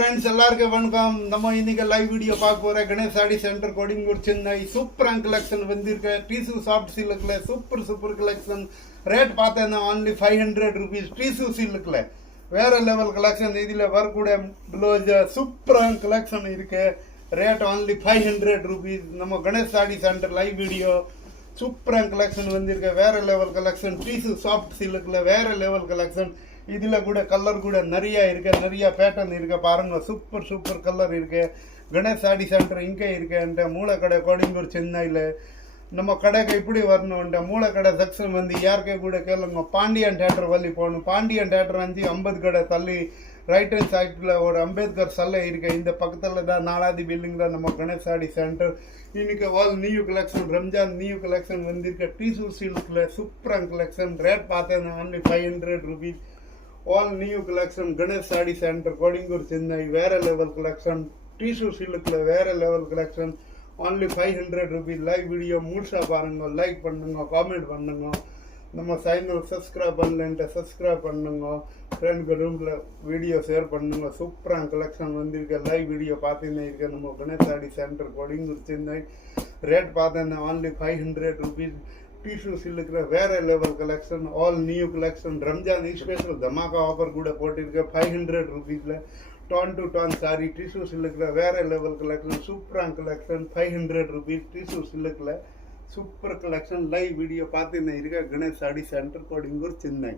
Friends எல்லாருக்கும் வணக்கம். நம்ம இன்னைக்கு லைவ் வீடியோ பார்க்க போற கணேஷ் சாடி சென்டர் கோடிங்கூர் சென்னை சூப்பர் கலெக்ஷன் வந்திருக்கு. டிசு சாஃப்ட் சில்க்ல சூப்பர் கலெக்ஷன். ரேட் பார்த்தேன்னா only 500 rupees. டிசு சில்க்ல வேற லெவல் கலெக்ஷன். இதுல வரக்கூடிய ப்ளவுஸ் சூப்பர் கலெக்ஷன் இருக்கு. Rate only 500 rupees. நம்ம கணேஷ் சாடி centre live video super collection வந்திருக்கு. வேற லெவல் கலெக்ஷன். டிசு சாஃப்ட் சில்க்ல வேற லெவல் கலெக்ஷன். இதில் கூட கலர் கூட நிறைய இருக்கு, நிறைய பேட்டர்ன் இருக்கு. பாருங்க, சூப்பர் கலர் இருக்கு. கணேஷ் சாடி சென்டர் இங்கே இருக்குன்ற மூலக்கடை கோடிங்கூர் சென்னையில். நம்ம கடைக்கு இப்படி வரணுன்ற மூலக்கடை செக்ஷன் வந்து யாருக்கே கூட கேளுங்க. பாண்டியன் தேட்டர் வழி போகணும். பாண்டியன் தேட்டர் 50 கடை தள்ளி ரைட் ஹேண்ட் சைடில் ஒரு அம்பேத்கர் சிலை இருக்கு. இந்த பக்கத்தில் தான் 4வது பில்டிங் தான் நம்ம கணேஷ் சாடி சென்டர். இன்னைக்கு all new collection, Ramzan new collection வந்திருக்கு. டிசு சில்கில் சூப்பர் கலெக்ஷன். ரேட் பார்த்தேன்னா only 500 rupees. All new collection. Ganesh சாடி சென்டர் கோடிங்கூர் சென்னை வேற லெவல் கலெக்ஷன். டிசு சில்க்ல வேற level collection. only 500 rupees. Live video முழுசா பாருங்க, லைக் பண்ணுங்க, காமெண்ட் பண்ணுங்க. நம்ம சேனல் சப்ஸ்கிரைப் பண்ணலன்ட்டு சப்ஸ்கிரைப் பண்ணுங்க. ஃப்ரெண்ட்க்கு ரூம்ல வீடியோ ஷேர் பண்ணுங்க. சூப்பரான கலெக்ஷன் வந்திருக்க. லைவ் வீடியோ பார்த்தீங்கன்னா இருக்க நம்ம கணேஷ் சாடி சென்டர் கோடிங்கூர் சென்னை. ரேட் பார்த்தேன்னா only 500 rupees. டிசு சில்க்ல வேற level collection. All new collection. Ramzan special dhamaka offer கூட போட்டிருக்க. 500 rupeesல டான் டு டான் சாரி. டிசு சில்க்ல வேற லெவல் கலெக்ஷன். சூப்பரான collection. 500 rupees. டிசு சில்க்ல super collection. Live video பார்த்தீங்கன்னா இருக்க கணேஷ் சாடி சென்டர் கோடிங்கூர் சென்னை.